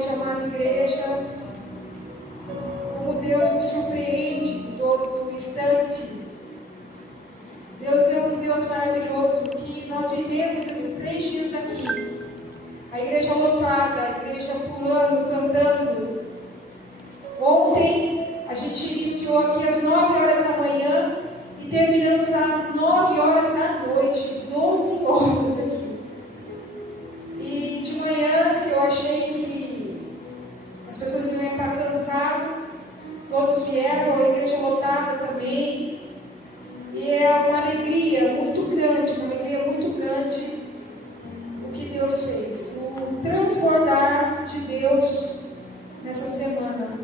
noite, amada igreja. Como Deus nos surpreende em todo instante. Deus é um Deus maravilhoso, que nós vivemos esses 3 dias aqui. A igreja lotada, a igreja pulando, cantando. Ontem a gente iniciou aqui às 9 horas da manhã e terminamos às 9 horas da noite, 12 horas aqui. E de manhã eu achei que as pessoas iam estar cansadas, todos vieram, a igreja lotada também. E é uma alegria muito grande o que Deus fez, o transbordar de Deus nessa semana,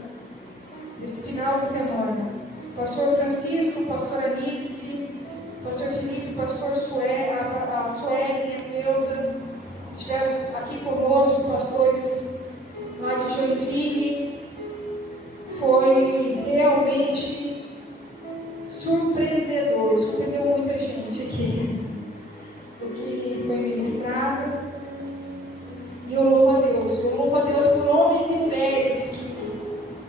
nesse final de semana. Pastor Francisco, pastor Anice, pastor Felipe, pastor a Sueli, a Neuza, estiveram aqui conosco, pastores lá de Joinville. Foi realmente surpreendedor, surpreendeu muita gente aqui, o que foi ministrado. E eu louvo a Deus por homens e mulheres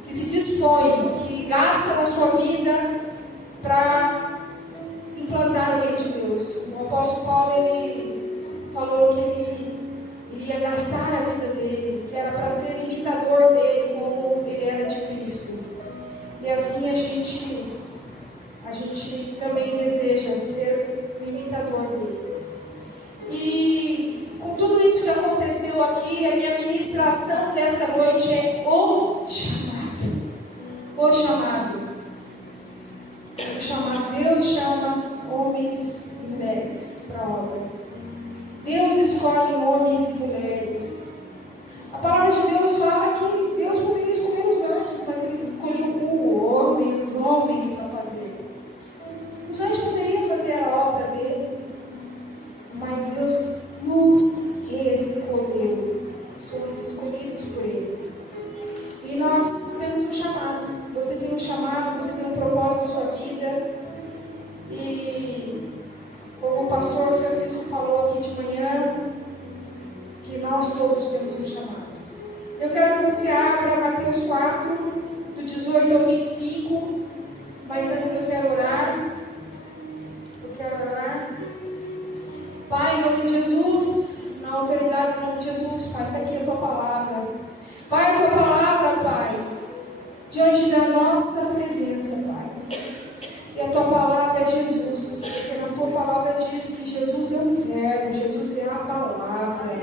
que se dispõem, que gastam a sua vida para implantar o reino de Deus. O apóstolo Paulo, ele falou que ele iria gastar a vida dele, que era para ser imitador dele, como ele era de Cristo. E assim a gente também deseja ser o imitador dele. E com tudo isso que aconteceu aqui, a minha ministração dessa noite é o chamado. O chamado. O chamado. Deus chama homens e mulheres para a obra. Deus escolhe homens e mulheres. A palavra de Deus fala que Deus poderia escolher os anjos, mas Ele escolheu os homens para fazer. Os anjos poderiam fazer a obra dele, mas Deus nos escolheu. Somos escolhidos por Ele. E nós temos um chamado. Você tem um chamado, você tem um propósito na sua vida. E como o pastor Francisco falou aqui de manhã, que nós todos temos um chamado. Eu quero que você abra Mateus 4, do 18 ao 25. Mas antes eu quero orar. Pai, em nome de Jesus, na autoridade do nome de Jesus, Pai, está aqui a Tua palavra. Pai, a Tua palavra, Pai, diante da nossa presença, Pai. E a Tua palavra é Jesus, porque na Tua palavra diz que Jesus é o Verbo, Jesus é a palavra.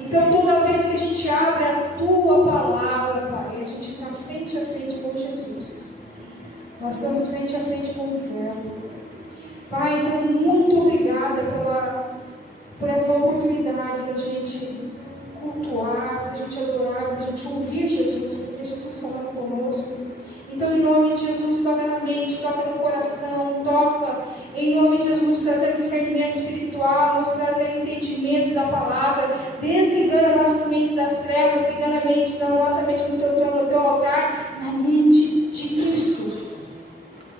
Então, toda vez que a gente abre a Tua palavra, Pai, a gente está frente a frente com Jesus. Nós estamos frente a frente com o Verbo. Pai, então, muito obrigada por essa oportunidade da gente cultuar, da gente adorar, da gente ouvir Jesus, porque Jesus falando conosco. Então, em nome de Jesus, toca na mente, toca no coração, toca, em nome de Jesus, trazendo discernimento espiritual, nos trazendo entendimento da palavra, desligando nossas mentes das trevas, ligando a mente da nossa mente no teu trono, no teu altar, na mente de Cristo.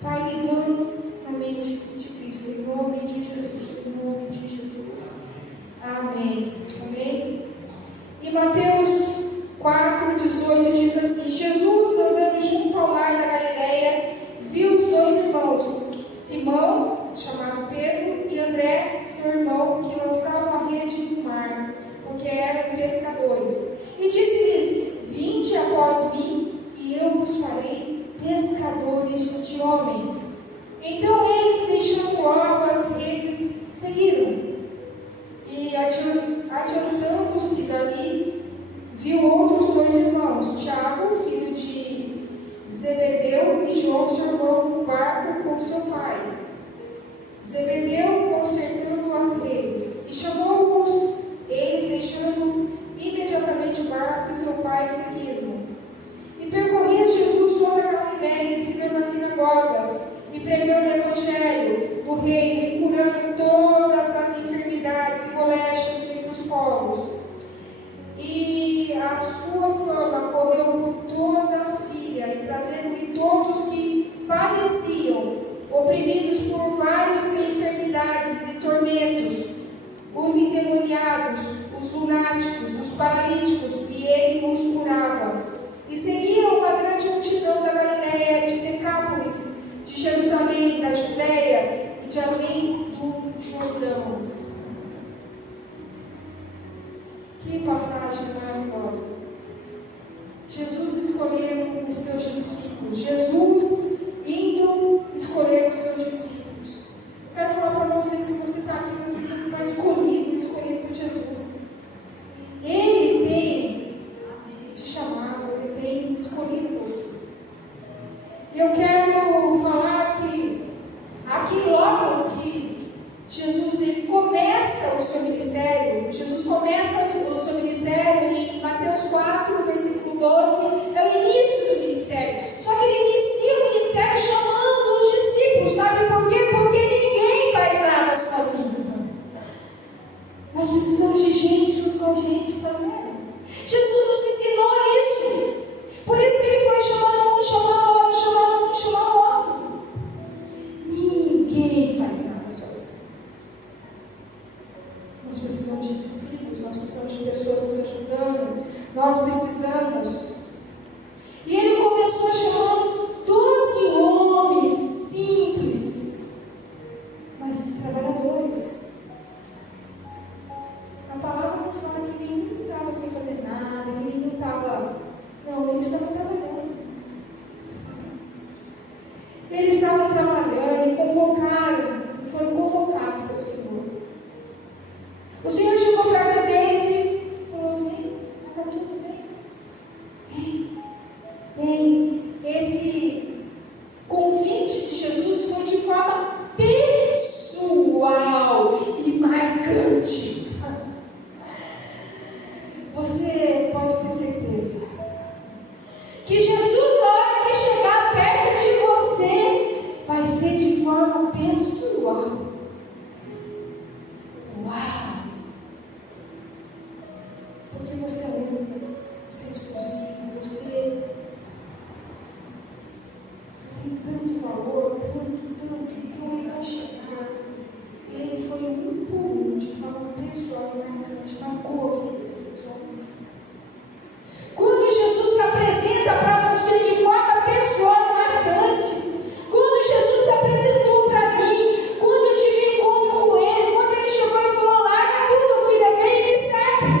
Pai, ligando na mente de Cristo, em nome de Jesus, em nome de Jesus. Amém. Amém. E Mateus 4, 18 diz assim: Jesus, andando junto ao mar da Galileia, viu os 2 irmãos, Simão, chamado Pedro, e André, seu irmão, que lançavam a rede no mar, porque eram pescadores. E disse-lhes: Vinde após mim, e eu vos farei pescadores de homens. Então eles, deixando logo as redes, seguiram. E adiantando-se dali, viu outros 2 irmãos, Tiago, filho de Zebedeu, e João, seu irmão, no barco com seu pai. Zebedeu consertando as redes, e chamou-os, eles deixando imediatamente o barco e seu pai seguiram. E percorria Jesus toda a Galileia, ensinando nas sinagogas, e pregando o evangelho do reino, e curando todas as enfermidades e moléstias entre os povos. E a sua fama correu por toda a Síria, e trazendo-lhe todos os que padeciam, oprimidos por várias enfermidades e tormentos, os endemoniados, os lunáticos, os paralíticos, e ele os curava. E seguia uma grande multidão da Galiléia, de Decápolis, de Jerusalém, da Judéia e de além do Jordão. Que passagem maravilhosa. Jesus escolhendo os seus discípulos. Jesus indo escolher os seus discípulos. Eu quero falar para você que se você está aqui, você está escolhido por Jesus. Ele tem te chamado, Ele tem escolhido você. E eu quero falar que aqui logo que Jesus ele começa o seu ministério, Jesus começa o seu ministério em Mateus 4, versículo 12, é o início do ministério. Só que ele inicia o ministério chamando os discípulos, sabe por quê? Porque ninguém faz nada sozinho. Nós precisamos de gente junto com a gente fazendo. Jesus nos ensinou isso. Por isso que ele foi chamando um, chamando outro, chamando um, chamando outro. Ninguém faz nada sozinho. Nós precisamos de discípulos, nós precisamos de pessoas nos ajudando, nós precisamos. E ele começou chamando 12 homens simples, mas trabalhadores. A palavra não fala que nenhum estava sem fazer nada, que nenhum estava. Não, eles estavam trabalhando. Eles estavam trabalhando e foram convocados pelo Senhor. O Senhor chegou para deles e falou: vem, paga tudo, vem. Esse convite de Jesus foi de forma pessoal e marcante. Você pode ter certeza que Jesus, na hora que chegar perto de você, vai ser de forma pessoal. Uau! Porque você é único, você é exclusivo, você tem tanto valor, tanto, então ele vai chegar. E ele foi um por um, de forma pessoal e marcante, marcou a vida dos homens. Quando Jesus se apresenta para você de forma pessoal e marcante, quando Jesus se apresentou para mim, quando eu tive um encontro com ele, quando ele chegou e falou: larga tudo, filha, vem e me serve.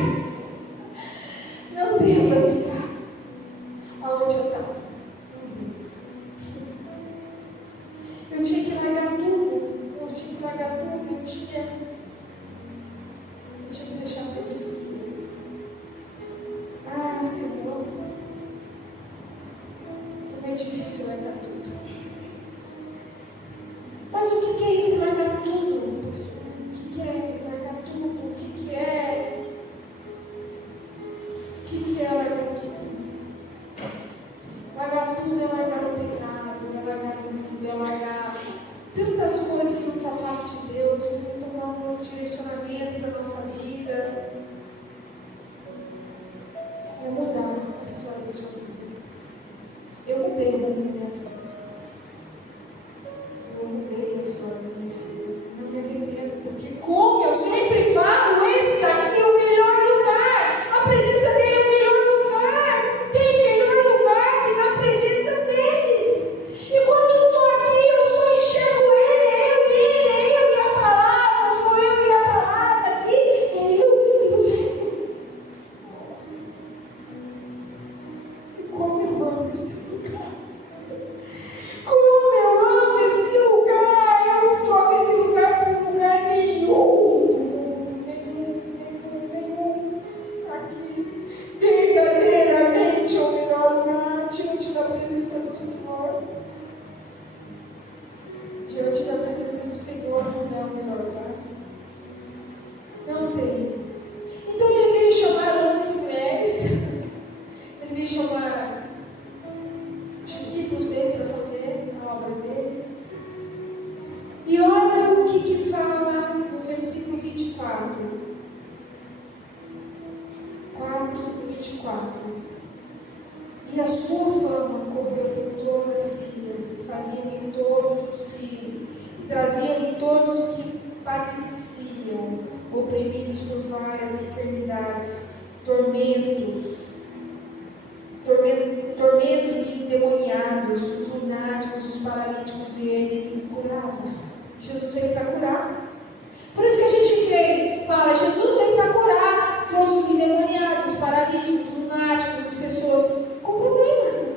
Não deu para ficar aonde eu estava. Eu tinha que largar tudo, eu tinha que deixar para ele seguir. Ah, Senhor, como é difícil largar tudo. Mas o que é isso, largar tudo, pastor? O que é largar tudo? O que é largar tudo? Largar tudo é largar o pecado, é largar o mundo, é largar tantas coisas que nos afastam de Deus, é tomar um novo direcionamento para a nossa vida. É mudar a história da sua vida. Eu mudei o rumo da minha vida. Eu mudei a história da minha vida. Não me arrependo, porque como eu sempre falo, esse daqui é o melhor lugar. A presença dele é o melhor lugar. Não tem melhor lugar que na presença dele. E quando eu estou aqui, eu só enxergo ele, é eu e a palavra, sou eu e a palavra aqui, é eu venho. Como eu amo esse lugar. Como eu amo esse lugar. Eu não troco esse lugar por lugar nenhum. Aqui, verdadeiramente é o melhor lugar diante da presença do Senhor. Diante da presença do Senhor não é o melhor lugar. Não tem. Então ele veio chamar homens e mulheres. Ele veio chamar os discípulos dele para fazer a obra dele. E olha o que fala no versículo 24. 4:24. E a sua fama correu por toda a Síria, fazia-lhe e trazia-lhe todos os que padeciam, oprimidos por várias enfermidades, tormentos, endemoniados, os lunáticos, os paralíticos, e ele curava. Jesus veio para curar. Por isso que a gente fala, Jesus veio para curar, trouxe os endemoniados, os paralíticos, os lunáticos, as pessoas com problema.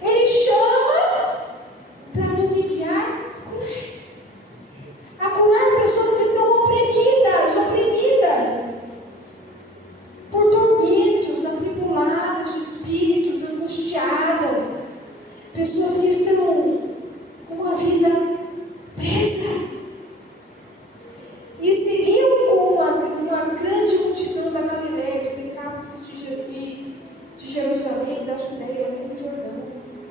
Ele chama para nos enviar a curar pessoas que estão oprimidas por tormentos, atribuladas de espíritos, angustiadas, pessoas que estão com a vida presa. E seguiu com uma grande multidão da Galileia, de Decápolis e de Jerusalém, da Judeia, além do Jordão.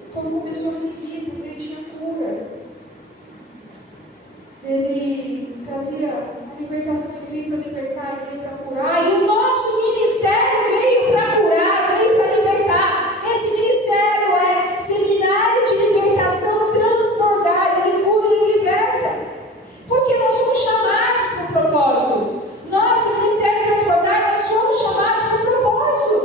O povo começou a seguir porque ele tinha cura. Ele trazia a libertação, ele veio para libertar, ele veio para curar. E o nosso ministério veio para curar, veio para libertar. Esse ministério é seminário de libertação transbordada. Ele cura e ele liberta. Porque nós somos chamados por propósito. Nós, o ministério transbordar, nós somos chamados por propósito.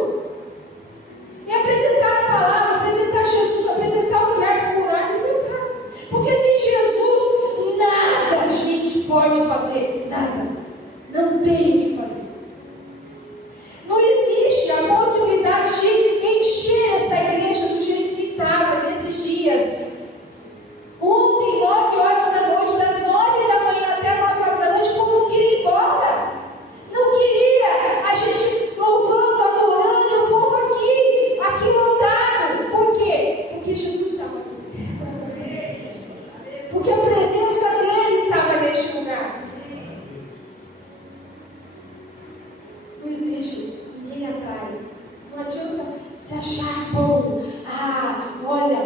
E apresentar a palavra, apresentar Jesus, apresentar o verbo, curar e libertar. Porque sem Jesus, nada a gente pode fazer. Nada. Não tem o que fazer. Não existe a possibilidade de encher essa igreja do jeito que estava nesses dias. Ontem, 9 horas da noite, das 9 da manhã até 9 horas da noite, o povo não queria ir embora. Não queria. A gente louvando, adorando, e o povo aqui lotado. Por quê? Porque Jesus estava aqui. Porque a presença dele estava neste lugar. Não existe, ninguém atrai. Não adianta se achar bom. Olha,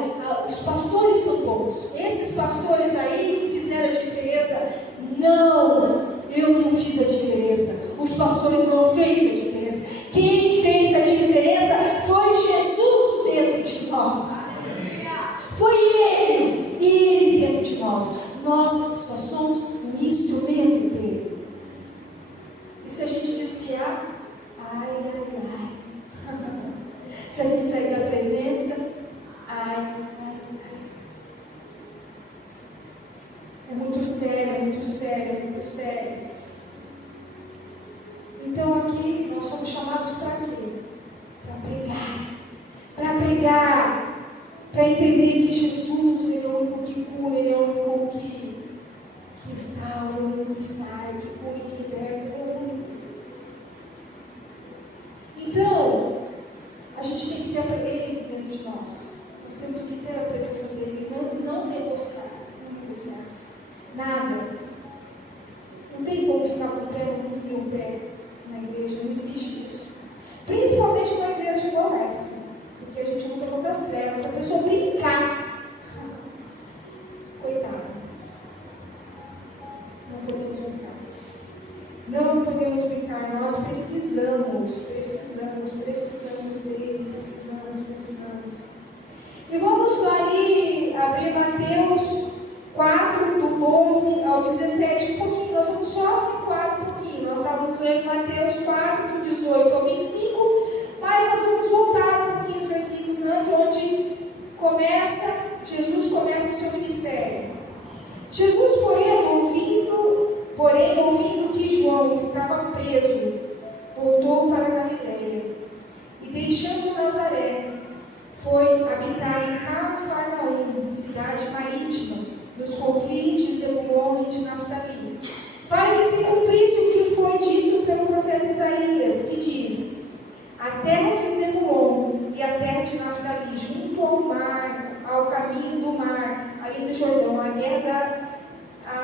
os pastores são bons. Esses pastores aí fizeram a diferença. Não, eu não fiz a diferença. Os pastores não fez a diferença. Quem fez a diferença foi Jesus dentro de nós. Foi Ele dentro de nós. Nós só somos um instrumento dele. E se a gente desviar, ai. Se a gente sair da presença, ai. É muito sério, é muito sério, é muito sério. Então aqui nós somos chamados para quê? Para pregar, para entender que Jesus, Ele é o único que cura, Ele é o único que salva, é o único que sai, que cura e que liberta, Ele é o único. Então, a gente tem que ter Ele dentro de nós. Nós temos que ter a presença dEle, não negociar, nada. Não tem como ficar com o pé no meu pé na igreja, não existe isso. Principalmente numa igreja igual essa, porque a gente luta contra as trevas. Se a pessoa brincar, coitada, não podemos brincar. Não podemos brincar, nós precisamos dele, precisamos. E vamos ali abrir Mateus 4, do 12 ao 17, um pouquinho, nós vamos só recuar um pouquinho. Nós estávamos lendo Mateus 4, do 18 ao 25, mas nós vamos voltar um pouquinho os versículos antes, onde Jesus começa o seu ministério. Jesus, porém, ouvindo que João estava preso, voltou para Galileia e, deixando Nazaré, foi habitar em Cafarnaum, cidade marítima, nos confins de Zebulon e de Naftali, para que se cumprisse o que foi dito pelo profeta Isaías, que diz: a terra de Zebulon e a terra de Naftali, junto ao mar, ao caminho do mar, além do Jordão, a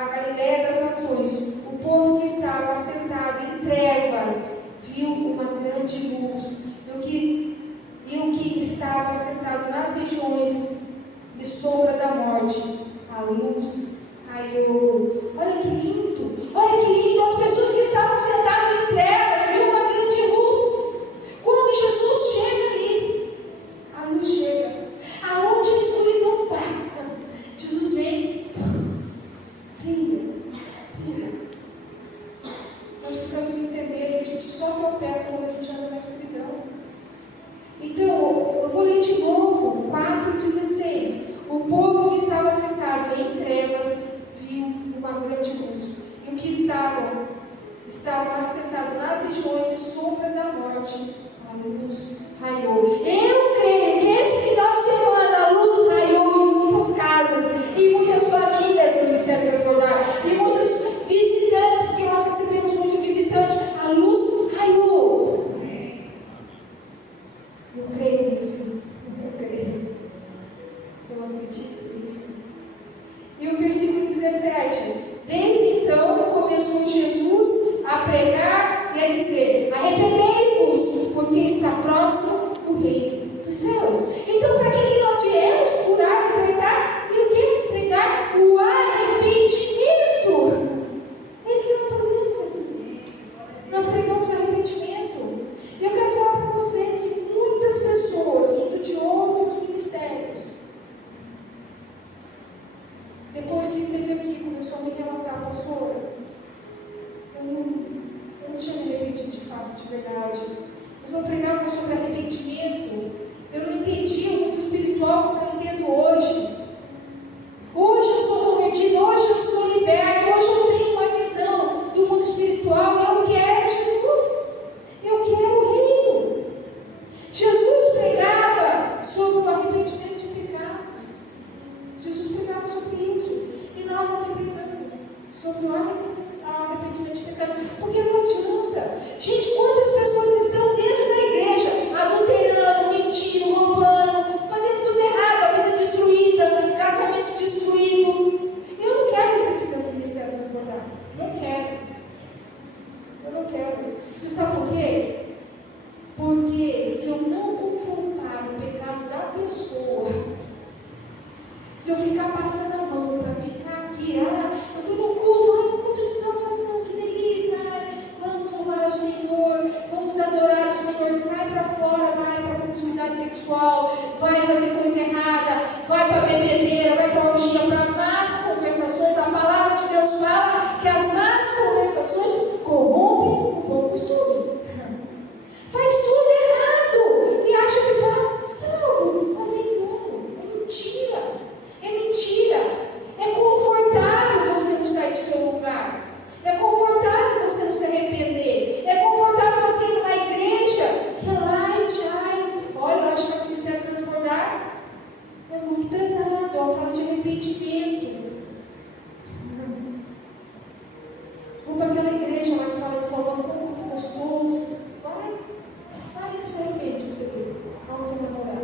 Galileia das nações, o povo que estava assentado em trevas viu uma grande luz, e o que estava assentado nas regiões de sombra da morte, a luz raiou. Olha que lindo, as pessoas que estavam sentadas em trevas viu uma grande luz. Quando Jesus chega ali, a luz chega. Aonde a escuridão está, Jesus vem, brilha. Nós precisamos entender que a gente só tropeça quando a gente anda na escuridão. Então, eu vou ler de novo 4,16. 17. Desde então começou Jesus a pregar e a dizer: arrependei-vos, porque está próximo o reino dos céus. Então, para que nós viemos? Curar, libertar e o que? Pregar o arrependimento. É isso que nós fazemos aqui. Nós pregamos arrependimento. E eu quero falar para vocês que muitas pessoas vindo de outros ministérios, depois que esteve aqui, começou a me relatar: pastora, eu não tinha me arrependido de fato, de verdade. Nós vamos pregar sobre arrependimento. Eu não entendi o mundo espiritual como eu entendo hoje. Hoje eu sou convertida, hoje eu sou liberta, hoje eu tenho uma visão do mundo espiritual. Eu quero Jesus, eu quero o reino. Jesus pregava sobre o arrependimento de pecados. Jesus pregava sobre isso. E nós aqui pregamos sobre o arrependimento de pecados. Porque não adianta. Gente, quantas pessoas estão dentro da igreja adulterando, mentindo, roubando, fazendo tudo errado, a vida destruída, casamento destruído. Eu não quero isso aqui dentro do ministério transbordar. Não quero. Eu não quero. Você sabe por quê? Porque se eu não confrontar o pecado da pessoa, se eu ficar passando a mão para ficar aqui, eu fui no culto, culto de salvação, que delícia, vamos louvar ao Senhor, vamos adorar o Senhor, sai para fora, vai para a promiscuidade sexual, vai fazer coisa errada, vai para a bebedeira, vai para a orgia, para más conversações. A palavra de Deus fala que as más conversações corrompem o bom costume. Faz tudo errado e acha que está salvo, mas é engano, é mentira. É mentira. É confortável você não sair do seu lugar. É confortável você não se arrepender. É confortável você ir na igreja, olha, eu acho que o ministério transbordar é muito pesado. Eu falo de arrependimento. Vou para aquela igreja lá que fala de salvação, muito gostoso. Vai, não se arrepende, não sei o quê. Onde você vai morar?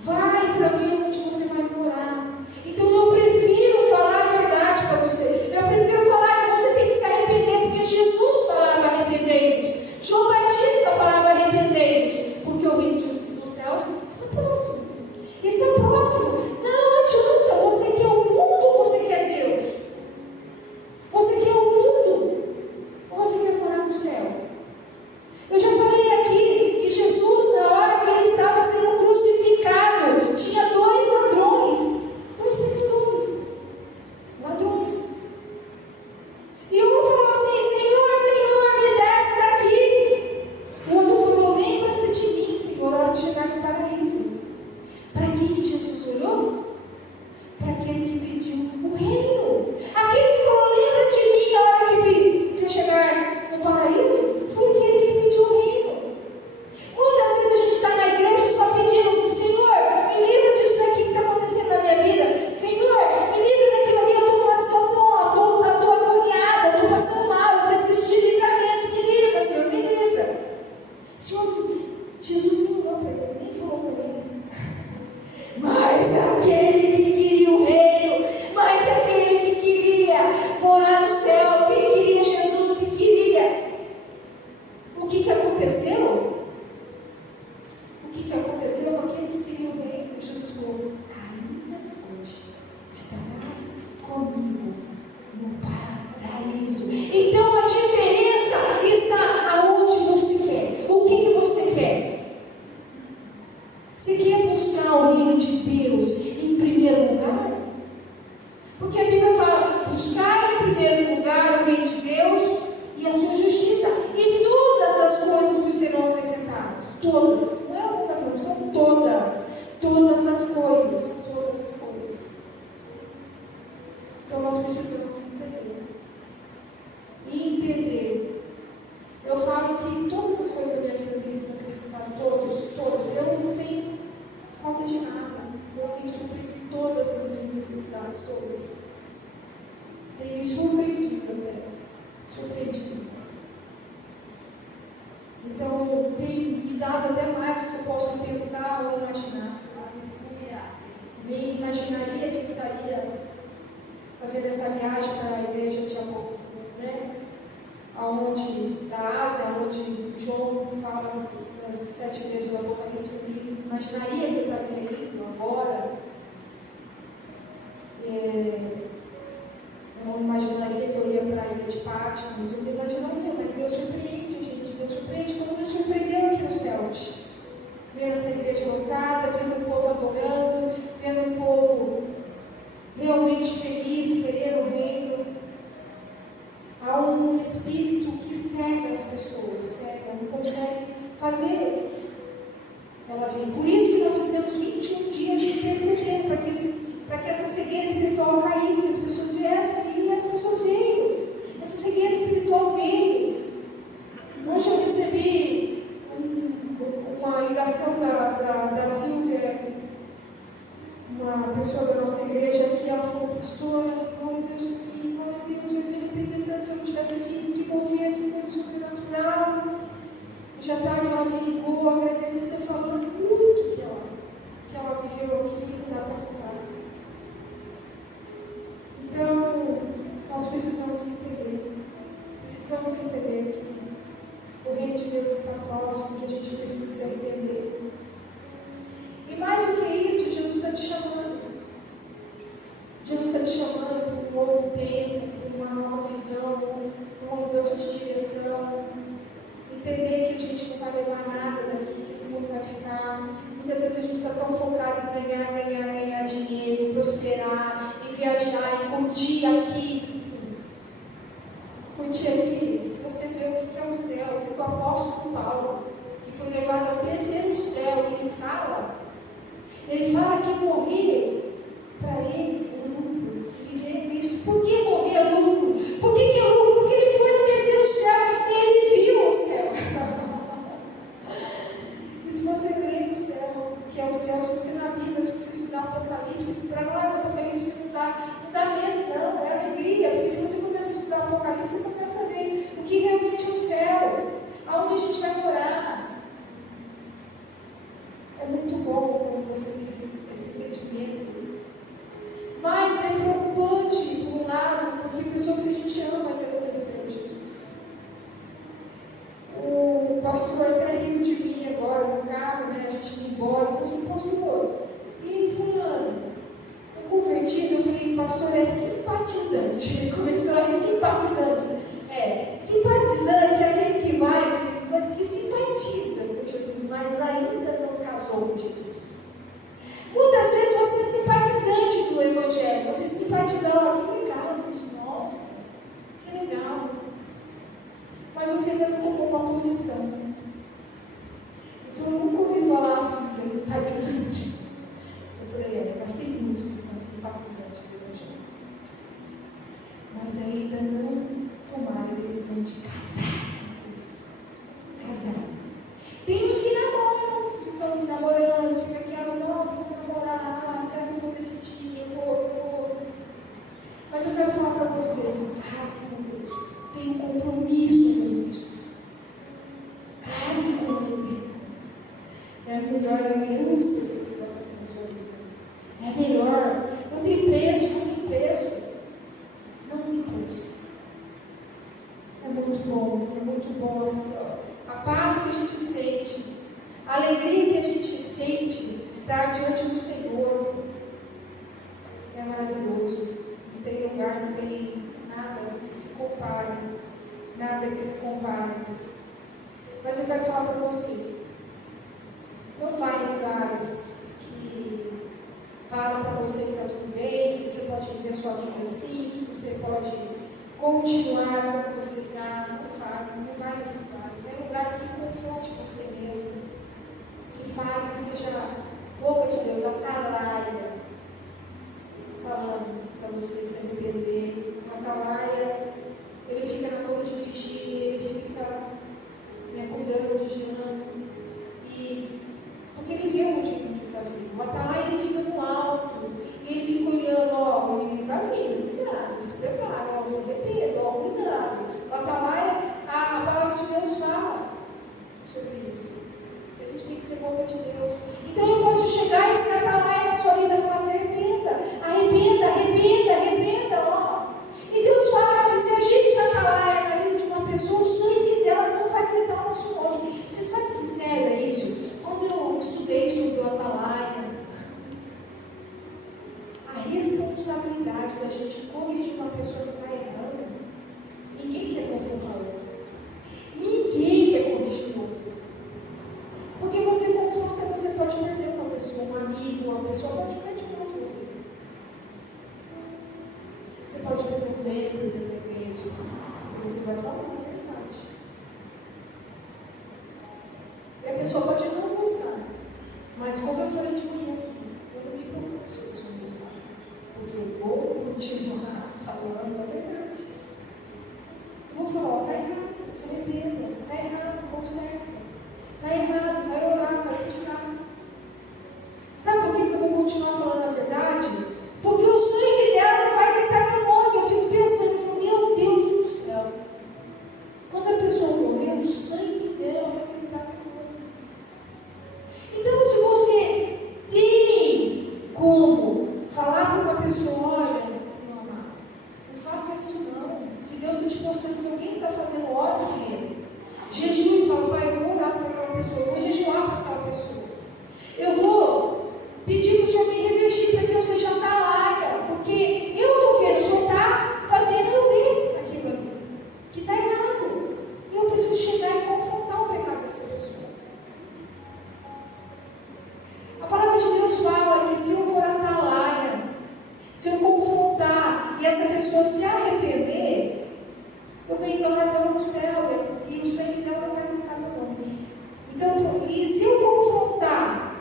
Vai para ver onde você vai morar. Então eu prefiro falar a verdade para você. Eu prefiro falar que você tem que se arrepender, porque Jesus falava arrependei-vos. João Batista falava arrependei-vos, porque o reino dos céus está próximo. Está próximo. Não adianta. Você quer o mundo ou você quer Deus? Você quer o mundo ou você quer morar no céu? Eu já falei aqui que Jesus, na hora que ele estava sendo crucificado, tinha dois ladrões, dois pecadores, ladrões. E um falou assim: Senhor, Senhor, me desce daqui. O outro falou: lembra-se de mim, Senhor, a hora de chegar no paraíso. Para quem que Jesus olhou? Para aquele que pediu o reino. Aquele que falou: lembra de mim a hora que eu chegar no paraíso, foi aquele que pediu o reino. Muitas vezes a gente está na igreja só pedindo: Senhor, me livra disso aqui que está acontecendo na minha vida. Senhor, me livra daquilo ali, eu estou numa situação, estou agoniada, estou passando mal, eu preciso de livramento. Me livra, Senhor, me livra. Senhor, Jesus não falou para ele, nem falou para ele. Mas aquele que queria o reino, mas aquele que queria morar no céu, que queria Jesus, que queria. O que aconteceu? O que aconteceu com aquele que queria o reino? Jesus falou: ainda hoje estarás comigo no paraíso. Então a diferença está aonde você quer. O que você quer? Você quer buscar o reino de Deus em primeiro lugar? Porque a Bíblia fala: buscar em primeiro lugar o reino de Deus e a sua justiça, e todas as coisas vos serão acrescentadas. Todas, não é algumas, não, são todas. Todas as coisas. Todas as coisas. Então nós precisamos entender. E entender. Eu falo que todas as coisas da minha vida têm sido acrescentadas. Todas. Eu não tenho falta de nada. Deus tem suprido todas as minhas necessidades, todas. Tem me surpreendido até. Surpreendido. Então, tem me dado até mais do que eu posso pensar ou imaginar. Nem imaginaria que eu estaria Eu não imaginaria que eu ia para a ilha de Patmos, eu não imaginaria, mas Deus surpreende a gente, Deus surpreende como nos surpreendeu aqui no Celt. Vendo essa igreja lotada, vendo o povo adorando, vendo o povo realmente feliz, querendo o reino. Há um espírito que cega as pessoas, cega, não consegue fazer ela vir. Por isso que nós fizemos 21 dias de interceder, para que essa cegueira espiritual caísse, as pessoas viessem, e as pessoas veio. Essa cegueira espiritual veio. Hoje eu recebi uma ligação da Silvia, uma pessoa da nossa igreja, que ela falou: pastora, glória a Deus, eu me arrependo tanto se eu não tivesse vindo, que bom ver aqui coisa sobrenatural. Já tarde ela me ligou, agradecida, falando muito que ela viveu aqui, não dá para contar. Então, nós precisamos entender que o reino de Deus está próximo, que a gente precisa entender. E mais do que isso, Jesus está te chamando. Jesus está te chamando para um novo tempo, para uma nova visão, para uma mudança de direção. Entender que a gente não vai levar nada daqui, que esse mundo vai ficar. Muitas vezes a gente está tão focado em ganhar dinheiro, prosperar, em viajar, em curtir aqui. Se você vê o que é o céu, o apóstolo Paulo, que foi levado ao terceiro céu, ele fala que morrer para ele é lucro, viver é Cristo. Por que morrer é lucro? Por que é lucro? Porque ele foi no terceiro céu e ele viu o céu. E se você crê no céu, que é o céu, se você na Bíblia, se você estudar o Apocalipse, para nós Apocalipse não dá medo, não, é alegria, porque se você começa a estudar o Apocalipse, você começa a ver o que realmente é o céu, aonde a gente vai morar. É muito bom quando você tem esse entendimento. Mas é preocupante, por um lado, porque pessoas que a gente ama ainda não conheceram Jesus. O pastor até riu de mim agora no carro, né? A gente ia embora, falou assim: pastor, e fulano? Convertido, eu falei: pastor, é simpatizante. Ele começou a rir: simpatizante. Simpatizante é aquele que vai, que simpatiza com Jesus, mas ainda não casou com Jesus. Muitas vezes você é simpatizante do Evangelho, você simpatiza: que legal isso, nossa, que legal. Mas você ainda não tomou uma posição. Eu nunca ouvi falar assim que é simpatizante. Eu falei: mas tem muitos que são simpatizantes do Evangelho, mas ainda não tomaram a decisão de casar com Cristo. Casar. Tem uns que namoram, ficam namorando, ficam aqui: nossa, vou namorar, será que eu vou decidir? Eu vou. Mas eu quero falar para você: case com Cristo. Tenha um compromisso com Cristo. Case com Ele. É a melhor aliança que você vai fazer na sua vida. É a melhor. Não tem preço, não tem preço. Não tem preço. É muito bom a paz que a gente sente, a alegria que a gente sente estar diante do Senhor. É maravilhoso. Não tem lugar, não tem nada que se compare. Nada que se compare. Mas eu quero falar para você: não vai em lugares que falam para você que está tudo bem, que você pode viver a sua vida assim, que você pode continuar como você está. Não vai nesses lugares. Vai em lugares que confronte você mesmo, que fale, que seja boca de Deus, atalaia, falando para você se arrepender. O atalaia, ele fica na torre de vigília, ele fica cuidando, vigiando, porque ele vê onde ele está vindo. O atalaia, ele fica no alto, e ele fica olhando: o inimigo está vindo, cuidado, se prepara, se arrependa, cuidado. O atalaia, a palavra de Deus fala sobre isso. A gente tem que ser boca de Deus. Então eu posso chegar e ser atalaia na sua vida e falar: se arrependa, E Deus fala que se a gente atalaia na vida de uma pessoa, o sangue dela não vai gritar o nosso nome. Você sabe que sério é isso? Quando eu estudei sobre o atalaia, pessoa que está errando. Ninguém quer confrontar o outro. Ninguém quer corrigir o outro. Porque você confronta, você pode perder uma pessoa, um amigo, uma pessoa pode perder de você. Você pode perder um membro da igreja, porque você vai falar a verdade. E a pessoa pode não gostar. Mas como eu falei de manhã aqui, eu não me preocupo se a pessoa não gostar. Porque eu vou continuar falando a verdade. Eu vou falar, ó, está errado, se arrependa, está errado, conserta. Está errado, vai orar, vai buscar. Sabe por que eu vou continuar falando a verdade? Porque o sangue dela não vai gritar meu nome. Eu fico pensando, meu Deus do céu. Quando a pessoa morrer, o sangue dela vai gritar meu nome. Então, se você tem como falar para uma pessoa, olha, meu amado, não faça isso não. Se Deus está te mostrando que alguém está fazendo ódio primeiro, jejum e fala, pai, eu vou orar para aquela pessoa, eu vou jejuar para aquela pessoa. Eu vou pedir para o Senhor me revestir para que eu seja atalaia, porque eu estou vendo, o Senhor está fazendo eu ver aquilo ali, que está errado. E eu preciso chegar e confrontar o pecado dessa pessoa. A palavra de Deus fala que se eu for atalaia, se eu confrontar e essa pessoa se arrepender, eu ganhei galardão no céu e o sangue dela não vai gritar meu nome. Então, e se eu confrontar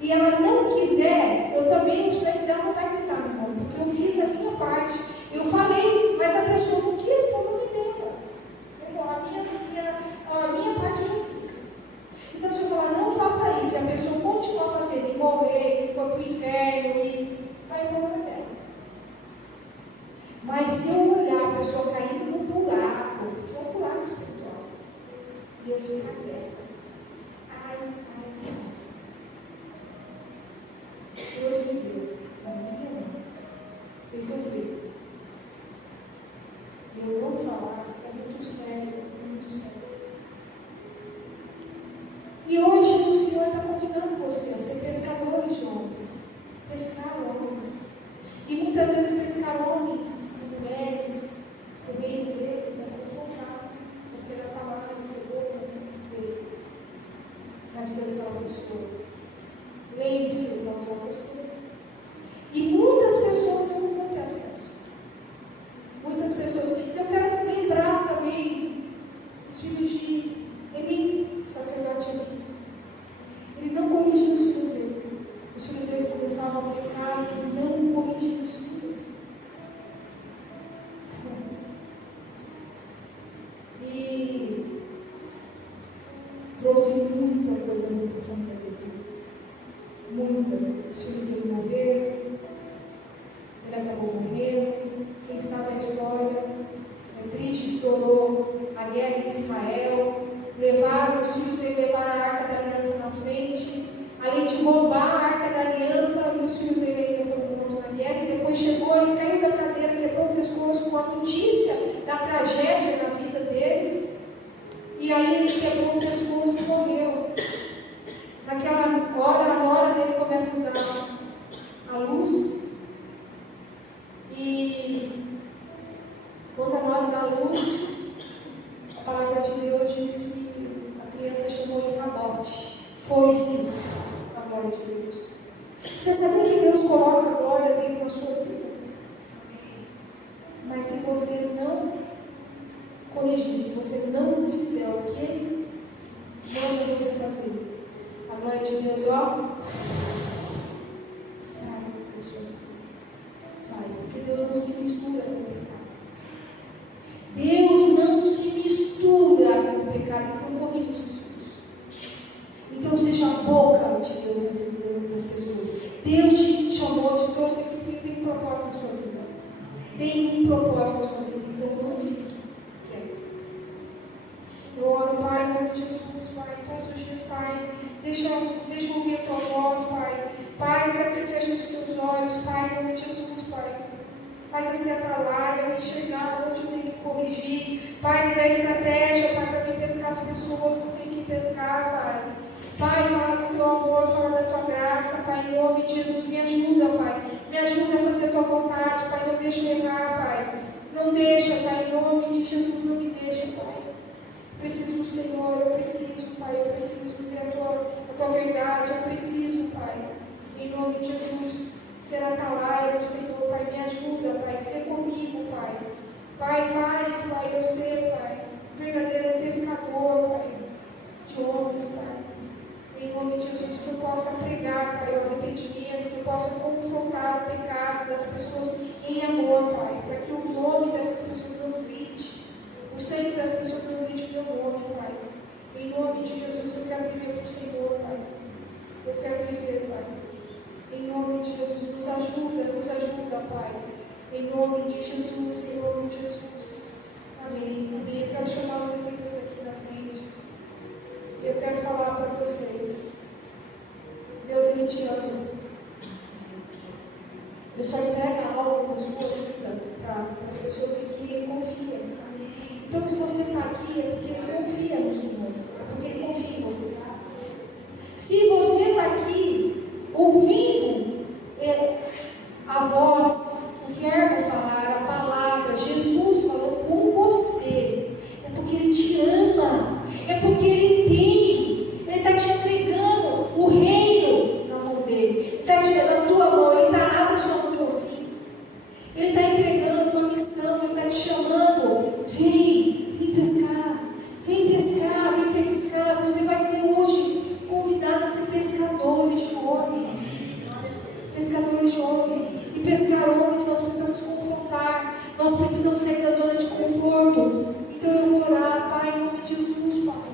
e ela não quiser, eu também, o sangue dela não vai gritar meu nome, porque eu fiz a minha parte. Eu falei, mas a pessoa não quis pôr o nome dela. A minha parte eu já fiz. Então, se eu falar, não faça isso, e a pessoa continuar fazendo, e morrer, e for para o inferno, aí eu vou para ela. Mas se eu olhar a pessoa caindo no buraco, que é um buraco espiritual, e eu ficar quieta, Deus me deu, a minha mão, fez eu ver. E eu não falar é muito sério, muito sério. E hoje o Senhor está convidando você a ser pescadores de homens, pescar homens. E muitas vezes pescar homens, mulheres, o reino dele é confrontar, é ser a palavra, é ser boca dele na vida daquela pessoa. Lembre-se, eu vou usar você. E muitas pessoas eu não vou ter acesso. Muitas pessoas. Eu quero lembrar também os filhos de Eli, sacerdote Eli. Ele não corrigiu os filhos dele. Os filhos dele começavam a pecar e ele não corrigiu os filhos. E trouxe muita coisa muito profunda dele. Muita. Os filhos dele morreram. Ele acabou morrendo. Quem sabe a história é triste, estourou a guerra em Ismael. Levaram, os filhos dele levaram a arca da aliança na frente. Além de roubar a arca da aliança, os filhos dele ainda foram contra a guerra. E depois chegou, ele caiu da cadeira, quebrou o pescoço com a notícia da tragédia na vida deles. E aí ele quebrou o pescoço e morreu. Naquela hora, a nora dele começa a dar a luz. E quando a nora dá a luz, a palavra de Deus diz que a criança chamou em cabote. Foi-se a glória de Deus. Você sabia que Deus coloca a glória dele na sua vida? Mas se você não corrigir, se você não fizer o que Ele manda você fazer, a glória de Deus, ó, sai da sua vida. Sai, porque Deus não se mistura com o pecado. Deus não se mistura com o pecado, então corrija seus filhos. Então seja a boca de Deus na vida das pessoas. Deus te chamou, te trouxe aqui porque tem um propósito na sua vida. Tem um propósito na sua vida, então não fique quieto. Eu oro, Pai, em nome de Jesus, Pai, todos os dias, Pai. Deixa eu ouvir a tua voz, Pai. Pai, eu quero que você feche os seus olhos, Pai, em nome de Jesus, Pai. Faz eu ser atalaia, eu enxergar onde eu tenho que corrigir. Pai, me dá estratégia, Pai, para mim pescar as pessoas que eu tenho que pescar, Pai. Pai, fala do teu amor, fala da tua graça, Pai, em nome de Jesus, me ajuda, Pai. Me ajuda a fazer a tua vontade, Pai, não deixe eu errar, Pai. Não deixa, Pai, em nome de Jesus, não me deixa, Pai. Preciso do Senhor, eu preciso, Pai, eu preciso ter a tua verdade, eu preciso, Pai. Em nome de Jesus, ser atalaia do Senhor, Pai, me ajuda, Pai, ser comigo, Pai. Pai, faz, Pai, eu ser, Pai, verdadeiro pescador, Pai, de homens, Pai. Em nome de Jesus, que eu possa pregar, Pai, o arrependimento, que eu possa confrontar o pecado das pessoas em amor, Pai, para que o nome dessas pessoas não grite, o sangue das pessoas não grite o meu nome, Pai. Em nome de Jesus, eu quero viver para o Senhor, Pai. Eu quero viver, Pai. Em nome de Jesus, nos ajuda, Pai. Em nome de Jesus, em nome de Jesus. Amém. Amém. Eu quero chamar os irmãos aqui na frente. Eu quero falar para vocês. Deus, Ele te ama. Ele só entrega algo na sua vida para as pessoas em que Ele confia. Então, se você está aqui, é porque Ele confia no Senhor. É porque Ele confia em você. Se você está aqui ouvindo a voz, o verbo falar, a palavra, Jesus falou com você, é porque Ele te ama, é porque Ele está te entregando o reino na mão dele, Ele está te dando a tua mão, Ele abre sua mão assim, Ele está entregando uma missão, Ele está te chamando, vem pescar, vem pescar, você vai ser hoje convidado a ser pescadores de homens. Pescadores de homens. E pescar homens nós precisamos confrontar. Nós precisamos sair da zona de conforto. Então eu vou orar, Pai, em nome de Jesus, Pai.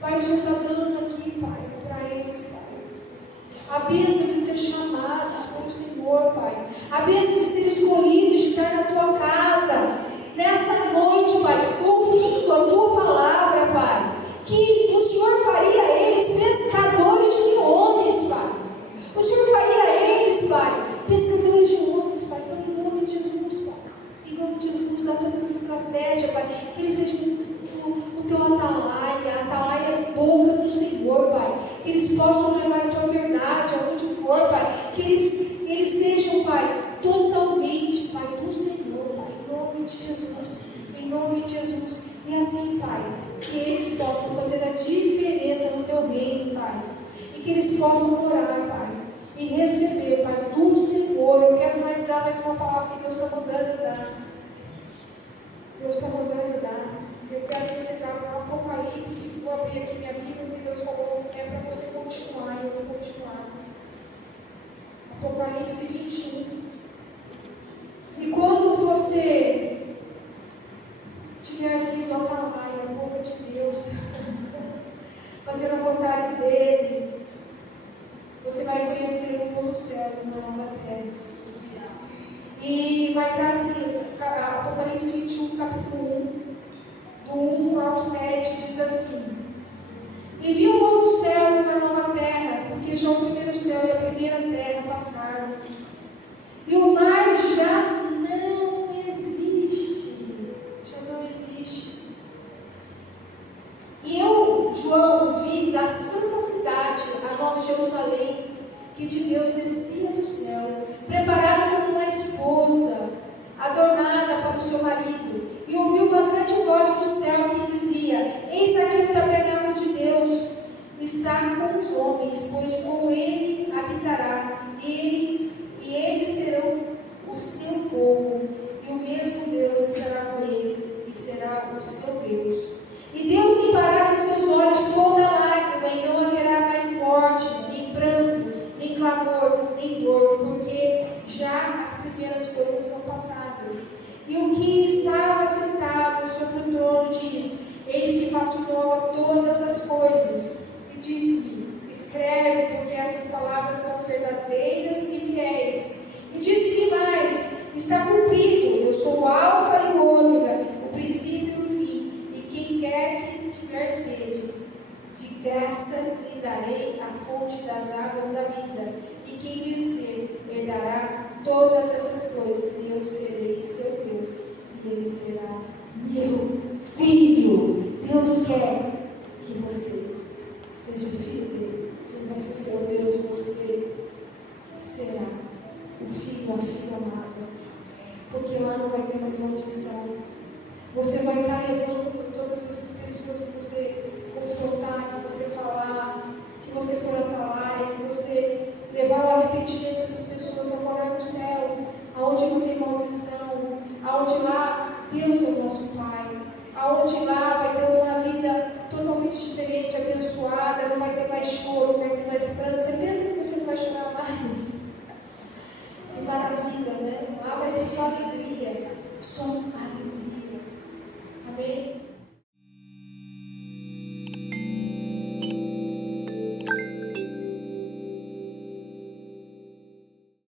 Pai, o Senhor está dando aqui, Pai, para eles, Pai. A bênção de ser chamados pelo Senhor, Pai. A bênção de ser escolhidos, de estar na tua casa. Nessa noite, Pai, ouvindo a tua palavra, Pai. Que o Senhor faria eles pescadores de homens, Pai. O Senhor faria eles, Pai, pescadores de homens, Pai. Então, em nome de Jesus, Pai. Em nome de Jesus, dá todas as estratégias, Pai. Que eles sejam o teu atalaia, a atalaia boca do Senhor, Pai. Que eles possam levar a tua verdade aonde for, Pai. Que eles sejam, Pai, totalmente, Pai, do Senhor, Pai. Em nome de Jesus. Em nome de Jesus. E assim, Pai, que eles possam fazer a diferença no teu reino, Pai. E que eles possam orar, Pai. E receber, Pai, do Senhor. Eu quero dar mais uma palavra que Deus está mandando dar. Deus está mandando dar. Eu quero que vocês abram o Apocalipse. Vou abrir aqui minha Bíblia, que Deus falou que é para você continuar. E eu vou continuar. Apocalipse 21. E quando você tiver sido atalaia, a boca de Deus, fazendo a vontade dEle, você vai conhecer um novo céu e uma nova terra. E vai estar assim, Apocalipse 21, capítulo 1, do 1 ao 7, diz assim: E vi um novo céu e uma nova terra, porque já o primeiro céu e a primeira terra passaram, e o mar já não existe. Já não existe. E eu, João, vi da santa cidade, a nova Jerusalém, que de Deus descia do céu, preparada como uma esposa, adornada para o seu marido. E ouvi uma grande voz do céu que dizia: Eis aqui o tabernáculo de Deus está com os homens, pois com ele habitará, e eles serão o seu povo, e o mesmo Deus estará com ele, e será o seu Deus. E Deus limpará de seus olhos toda lágrima, e não haverá mais morte, nem pranto, nem clamor, nem dor, porque já as primeiras coisas são passadas. E o que estava sentado sobre o trono diz: Eis que faço nova todas as coisas. E disse-me: Escreve, porque essas palavras são verdadeiras e fiéis. E disse-me mais: Está cumprido, eu sou o Alfa e o Ômega, o princípio e o fim. E quem quer que tiver sede, de graça lhe darei a fonte das águas da vida. E quem vencer, herdará todas essas coisas, e eu serei seu Deus, e ele será meu filho. Deus quer que você seja filho dele. Ele vai ser seu Deus, e você será o filho, a filha amada. Porque lá não vai ter mais mais maldição. Você vai estar levando todas essas pessoas que você confrontar, que você falar, que você for a palavra, que você levar o arrependimento dessas pessoas a morar no céu, aonde não tem maldição, aonde lá Deus é o nosso Pai, aonde